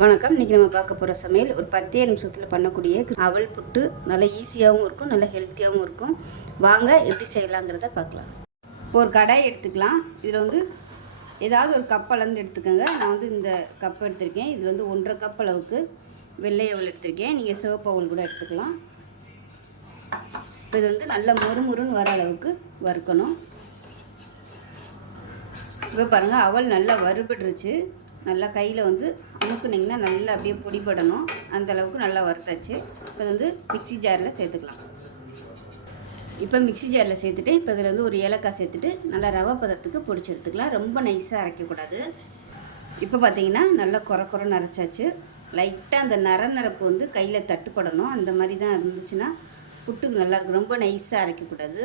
வணக்கம். இன்றைக்கி நம்ம பார்க்க போகிற சமையல் ஒரு பத்தே நிமிஷத்தில் பண்ணக்கூடிய அவல் புட்டு. நல்லா ஈஸியாகவும் இருக்கும் நல்லா ஹெல்த்தியாகவும் இருக்கும். வாங்க எப்படி செய்யலாங்கிறத பார்க்கலாம். இப்போ ஒரு கடாய் எடுத்துக்கலாம். இதில் வந்து ஏதாவது ஒரு கப் அளந்து எடுத்துக்கோங்க. நான் வந்து இந்த கப் எடுத்திருக்கேன். இதில் வந்து ஒன்றரை கப் அளவுக்கு வெள்ளை அவல் எடுத்திருக்கேன். நீங்கள் சிவப்பு அவல் கூட எடுத்துக்கலாம். இப்போ இது வந்து நல்லா மொறுமுறுன்னு வர அளவுக்கு வறுக்கணும். இப்போ பாருங்கள் அவல் நல்லா வறுபட்டுருச்சு. நல்லா கையில் வந்து அமுக்குனிங்கன்னா நல்லா அப்படியே பொடிபடணும். அந்த அளவுக்கு நல்லா வறுத்தாச்சு. இப்போ வந்து மிக்ஸி ஜாரில் சேர்த்துக்கலாம். இப்போ மிக்ஸி ஜாரில் சேர்த்துட்டு இப்போ இதில் வந்து ஒரு ஏலக்காய் சேர்த்துட்டு நல்லா ரவை பதத்துக்கு பொடிச்சு எடுத்துக்கலாம். ரொம்ப நைஸாக அரைக்கக்கூடாது. இப்போ பார்த்தீங்கன்னா நல்லா குறை குறைன்னு நரைச்சாச்சு லைட்டாக அந்த நர நரப்பு வந்து கையில் தட்டுப்படணும். அந்த மாதிரி தான் இருந்துச்சுன்னா புட்டுக்கு நல்லாயிருக்கும் ரொம்ப நைஸாக அரைக்கக்கூடாது.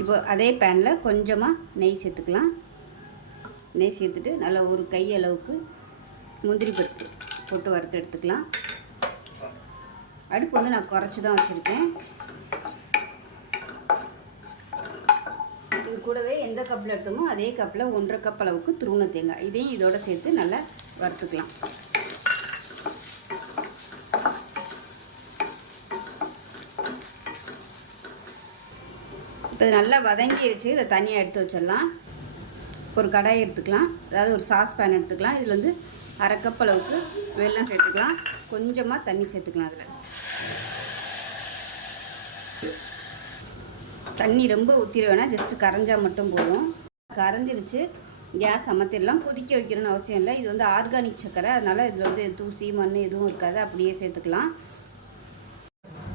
இப்போ அதே பேனில் கொஞ்சமாக நெய் சேர்த்துக்கலாம். நெய் சேர்த்துட்டு நல்லா ஒரு கை அளவுக்கு முந்திரி பருப்பு போட்டு வறுத்து எடுத்துக்கலாம். அடுப்பு வந்து நான் குறைச்சி தான் வச்சுருக்கேன். இது கூடவே எந்த கப்பில் எடுத்தோமோ அதே கப்பில் ஒன்றரை கப் அளவுக்கு துருவண தேங்காய். இதையும் இதோட சேர்த்து நல்லா வறுத்துக்கலாம். இப்போ இது நல்லா வதங்கிடுச்சு இதை தனியாக எடுத்து வச்சிடலாம். ஒரு கடாய் எடுத்துக்கலாம். அதாவது ஒரு சாஸ் பேன் எடுத்துக்கலாம். இதில் வந்து அரை கப் அளவுக்கு வெள்ளம் சேர்த்துக்கலாம். கொஞ்சமாக தண்ணி சேர்த்துக்கலாம் அதில். தண்ணி ரொம்ப ஊற்றிட வேணாம். ஜஸ்ட்டு கரைஞ்சால் மட்டும் போதும். கரைஞ்சிருச்சு. கேஸ் அமர்த்திடலாம். கொதிக்க வைக்கணும்னு அவசியம் இல்லை. இது வந்து ஆர்கானிக் சக்கரை. அதனால் இதில் வந்து தூசி மண் எதுவும் இருக்காது. அப்படியே சேர்த்துக்கலாம்.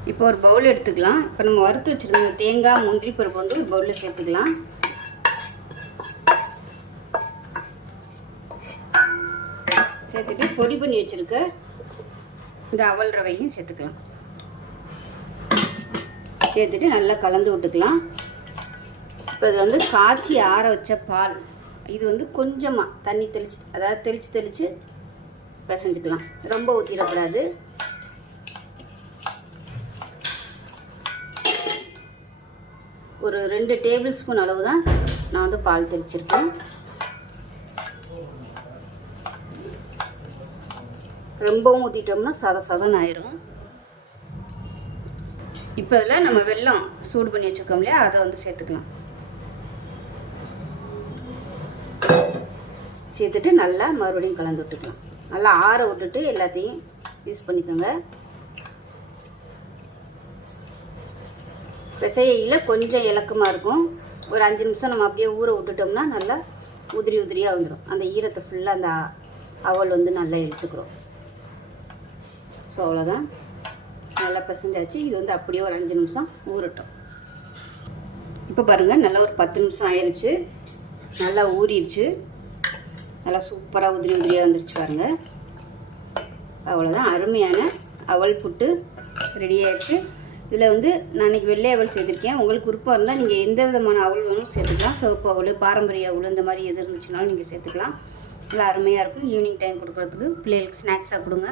இப்போ ஒரு பவுல் எடுத்துக்கலாம். இப்போ நம்ம வறுத்து வச்சுருந்த தேங்காய் முந்திரி பருப்பு வந்து ஒரு பவுலில் சேர்த்துக்கலாம். சேர்த்துட்டு பொடி பண்ணி வச்சுருக்க இந்த அவல் ரவையும் சேர்த்துக்கலாம். சேர்த்துட்டு நல்லா கலந்து விட்டுக்கலாம். இப்போ இது வந்து காய்ச்சி ஆற வச்ச பால். இது வந்து கொஞ்சமாக தண்ணி தெளிச்சு அதாவது தெளித்து தெளித்து பிசைஞ்சுக்கலாம். ரொம்ப ஊற்றிடக்கூடாது ஒரு ரெண்டு டேபிள் ஸ்பூன் அளவு தான் நான் வந்து பால் தெளிச்சிருக்கேன். ரொம்பவும் ஊற்றிட்டோம்னா சத சதன் ஆயிரும். இப்போ இதில் நம்ம வெல்லம் சூடு பண்ணி வச்சுருக்கோம் இல்லையா? அதை வந்து சேர்த்துக்கலாம். சேர்த்துட்டு நல்லா மறுபடியும் கலந்து விட்டுக்கலாம். நல்லா ஆற விட்டுட்டு எல்லாத்தையும் யூஸ் பண்ணிக்கோங்க. பிசையில் கொஞ்சம் இலக்கமாக இருக்கும். ஒரு அஞ்சு நிமிஷம் நம்ம அப்படியே ஊற விட்டுட்டோம்னா நல்லா உதிரி உதிரியாக வந்துடும் அந்த ஈரத்தை ஃபுல்லாக அந்த அவல் வந்து நல்லா இழுத்துக்கிறோம். ஸோ அவ்வளோதான். நல்லா பிசைஞ்சாச்சு. இது வந்து அப்படியே ஒரு அஞ்சு நிமிஷம் ஊறட்டும். இப்போ பாருங்கள் நல்லா ஒரு பத்து நிமிஷம் ஆயிடுச்சு நல்லா ஊறிடுச்சு. நல்லா சூப்பராக உதிரி உதிரியாக வந்துருச்சு பாருங்கள் அவ்வளோதான். அருமையான அவல் புட்டு ரெடி ஆயிடுச்சு. இதில் வந்து நான் இன்றைக்கி வெள்ளை அவல் சேர்த்துருக்கேன். உங்களுக்கு விருப்பம் இருந்தால் நீங்கள் எந்த விதமான அவல் வேணும் சேர்த்துக்கலாம். சிவப்பு அவல் பாரம்பரிய அவல் இந்த மாதிரி எது இருந்துச்சுனாலும் நீங்கள் சேர்த்துக்கலாம். நல்லா அருமையாக இருக்கும். ஈவினிங் டைம் கொடுக்குறதுக்கு பிள்ளைகளுக்கு ஸ்நாக்ஸாக கொடுங்க.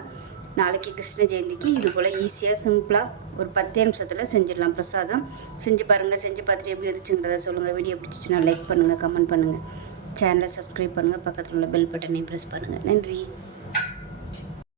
நாளைக்கு கிருஷ்ண ஜெயந்திக்கு இது போல் ஈஸியாக சிம்பிளாக ஒரு பத்தே நிமிஷத்தில் செஞ்சிடலாம் பிரசாதம். செஞ்சு பாருங்கள் செஞ்சு பார்த்துட்டு எப்படி இருந்துச்சுங்கிறத சொல்லுங்கள் வீடியோ பிடிச்சிச்சுன்னா லைக் பண்ணுங்கள் கமெண்ட் பண்ணுங்கள் சேனலை சப்ஸ்கிரைப் பண்ணுங்கள் பக்கத்தில் உள்ள பெல் பட்டனையும் ப்ரெஸ் பண்ணுங்கள் நன்றி.